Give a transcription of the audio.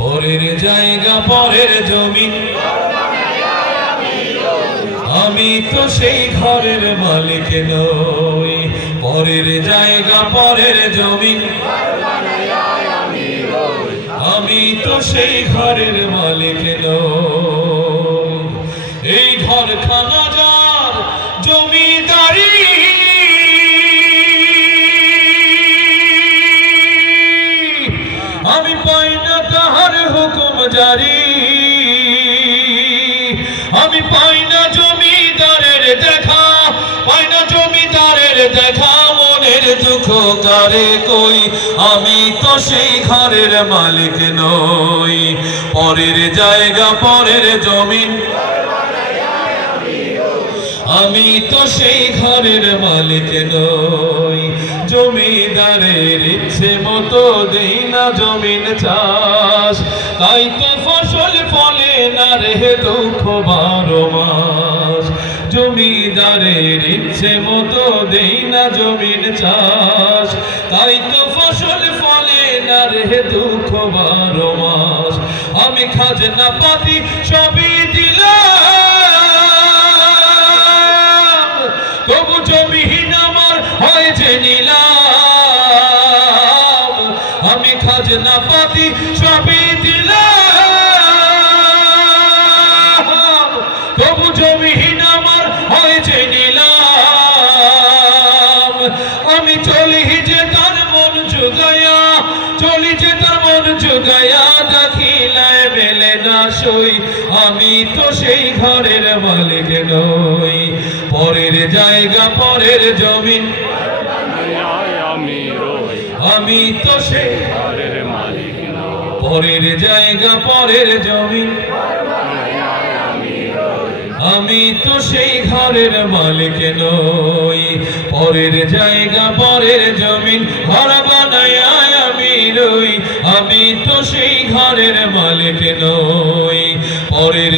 পরের জায়গা পরের জমিন, আমি তো সেই ঘরের মালিক নই। পরের জায়গা পরের জমিন, আমি তো সেই ঘরের মালিক নই। এই ঘরখানা যার জমিদারি, আমি পাই না তাহার হুকুম জারি। আমি পাই না জমিদারের দেখা, পাই না জমিদারের দেখা, মনের দুঃখ কারে কই, আমি তো সেই ঘরের মালিক নই। পরের জায়গা পরের জমিন, আমি তো সেই ঘরের মালিক নই। জমিদারের ইচ্ছে মতো দেই না জমিন চাষ, তাই তো ফসল ফলে না রে দুঃখ 12 মাস। জমিদারের ইচ্ছে মতো দেই না জমিন চাষ, তাই তো ফসল ফলে না রে দুঃখ 12 মাস। আমি খাজনা পাতি সবই দিলাম, তবু জমিহীন আমার হয়েছে নিলাম। আমি খাজনা পাতি সবই দিলাম, তবু জমিহীন আমার হয়েছে নিলাম। আমি চলি যে তার মন জুগায়া, চলি যে তার মন জুগায়া, দাখিলায় মেলে না সই, আমি তো সেই ঘরের মালিক নই। পরের জায়গা পরের জমিন, আমি তো সেই ঘরের মালিক নই। পরের জায়গা পরের জমিন, আমি তো সেই ঘরের মালিক নই। পরের জায়গা পরের জমিন, ঘর বানায় আমি রই, আমি তো সেই ঘরের মালিক নই। পরের